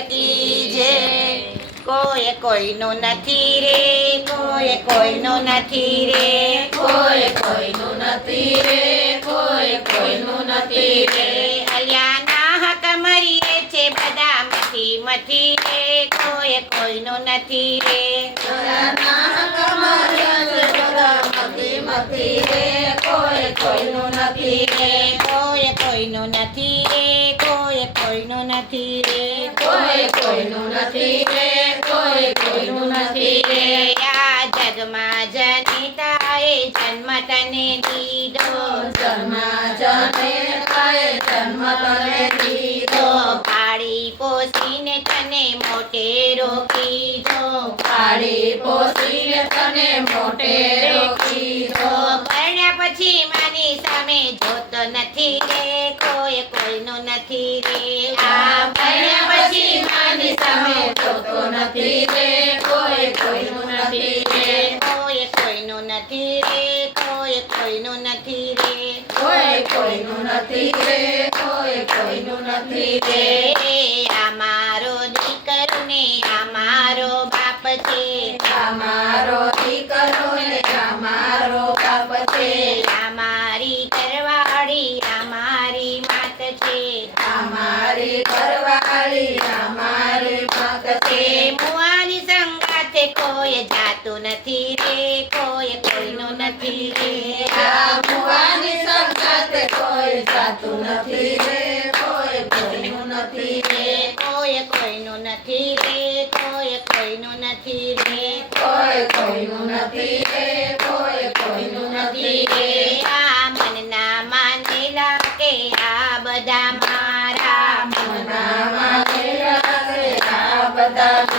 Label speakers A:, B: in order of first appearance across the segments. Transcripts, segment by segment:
A: કી જે કોઈ કોઈનો નથી રે કોઈ કોઈનો નથી રે.
B: કોઈ કોઈનો નથી રે કોઈ કોઈનું નથી રે.
A: અલ્યાના હક મરીએ છે બધા મથી મથી રે. કોઈ કોઈનો નથી રે.
B: નાના હક છે નથી રે
A: કોઈ કોઈનું નથી રે કોઈ કોઈનું નથી રે. આ જગમાં જનિતાએ જન્મ તને દીધો.
B: જન્મા જને જન્મ તને દીધો.
A: પાડી પોસીને તને મોટે રોકીજો
B: પાડી પોસીને તને મોટે રોકીધો
A: કોઈ કોઈનું નથી રે.
B: કોઈ કોઈનું નથી રે
A: કોઈ કોઈનું નથી રે. રે આ મારો દીકરો ને આ મારો બાપ છે
B: આ મારો દીકરો ને આ મારો બાપ છે
A: આ મારી ઘરવાળી આ મારી માત છે
B: આ મારી ઘરવાળી આ મારી માત છે
A: મુવાની સંગાથે કોઈ જાતું નથી રે કોઈ કોઈનું નથી
B: આ મુવાની સંગાતે કોઈ જાતું નથી રે કોઈ કોઈનું નથી રે.
A: કોઈ કોઈનું નથી રે કોઈ કોઈનું નથી રે.
B: કોઈ કોઈનું નથી રે કોઈ કોઈનું નથી રે.
A: આ મનના માનેલા કે આ બધા મારા.
B: આ બધા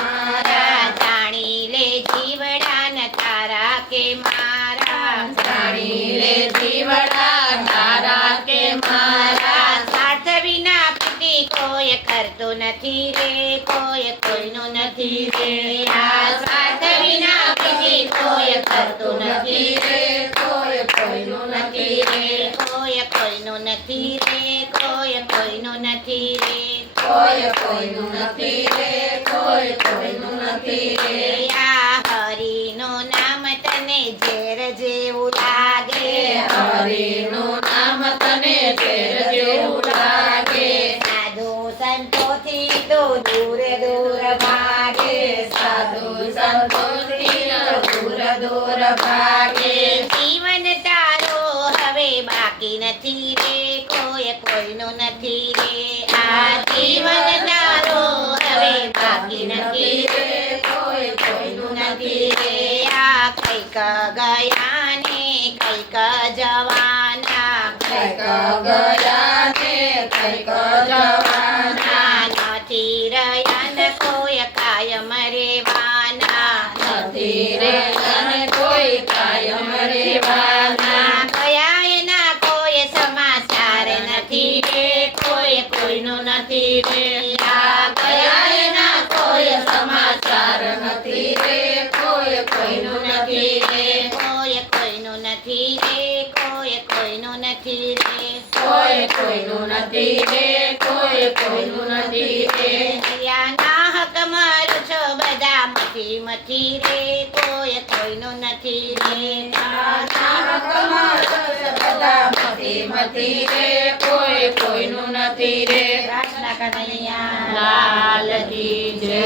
A: નથી રે, કોઈ કોઈનું નથી રે. આ સ્વાર્થ વિના બીજી કોઈ કરતો નથી રે.
B: કોઈ કોઈનું નથી રે.
A: કોઈ કોઈનું નથી રે. કોઈ કોઈનું નથી રે.
B: કોઈ કોઈનું નથી રે. કોઈ કોઈનું નથી રે.
A: દૂર જીવન તારો હવે બાકી નથી રે કોઈ કોઈનું નથી રે. આ જીવન તારો હવે બાકી નથી રે
B: કોઈ કોઈનું
A: નથી રે. આ કંઈક ગયા ને કંઈક જવાના
B: કંઈક ગયા ને કંઈક
A: નથી
B: રે. કોઈ
A: કોઈનું નથી રે
B: કોઈ કોઈનું નથી રે.
A: ના હક મારું છો બધા મથી મથી રે. કોઈ કોઈનું નથી રે.
B: મતી રે કોઈ કોઈનું નથી રે.
A: પ્રાર્થના કનૈયા
B: લાલ જય.